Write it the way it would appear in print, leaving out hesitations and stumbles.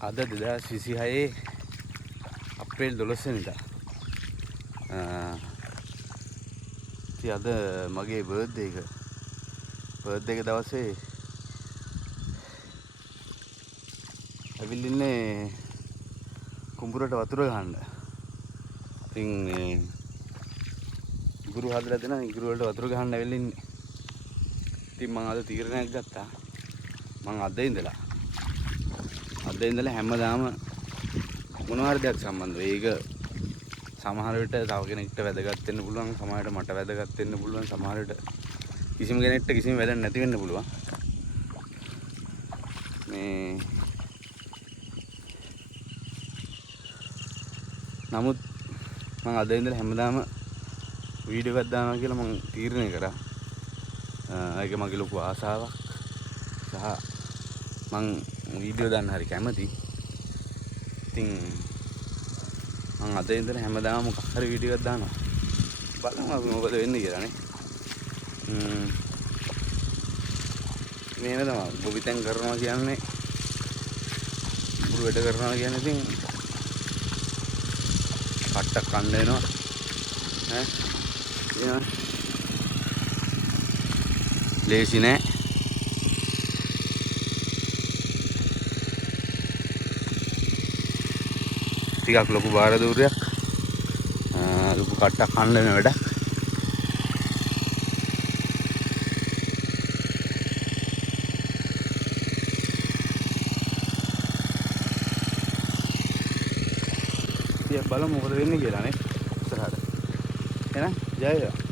අද 2026 අප්‍රේල් 12 වෙනිදා. ඉතින් අද මගේ බර්ත්ඩේ එක. බර්ත්ඩේ එක දවසේ ඇවිල්ලා ඉන්නේ කුඹුරට වතුර ගහන්න. ඉතින් ඉගුරු හදලා දෙනවා ඉගුරු වලට වතුර ගහන්න ඇවිල්ලා ඉන්නේ. ඉතින් මම අද තීරණයක් ගත්තා. මම අද ඉඳලා හැමදාම මොනවා හරි දෙයක් සම්බන්ධව. ඒක සමහර විට තව කෙනෙක්ට වැදගත් වෙන්න පුළුවන්, සමහර විට මට වැදගත් වෙන්න පුළුවන්, සමහර විට කිසිම කෙනෙක්ට කිසිම වැඩක් නැති වෙන්න පුළුවන්. නමුත් මම අද ඉඳලා හැමදාම වීඩියෝ එකක් දානවා කියලා මම තීරණය කරා. ඒක මගේ ලොකු ආසාවක්. සහ මම වීඩියෝ දාන්න හරි කැමතියි. ඉතින් මම අද ඉඳලා හැමදාම මොකක් හරි වීඩියෝ එකක් දානවා. බලමු අපි මොකද වෙන්නේ කියලා නේ. මේව තමයි ගොවිතැන් කරනවා කියන්නේ, උරු වැඩ කරනවා කියන්නේ ඉතින් කට්ටක් කන්න වෙනවා. ලේසි නෑ. ටිකක් ලොකු බාර දූරයක්. ලොකු කට්ටක් කන්න වෙන වැඩක්. බලමු මොකද වෙන්නේ කියලා නේ ඉස්සරහට. එහෙනම් ජය වේවා.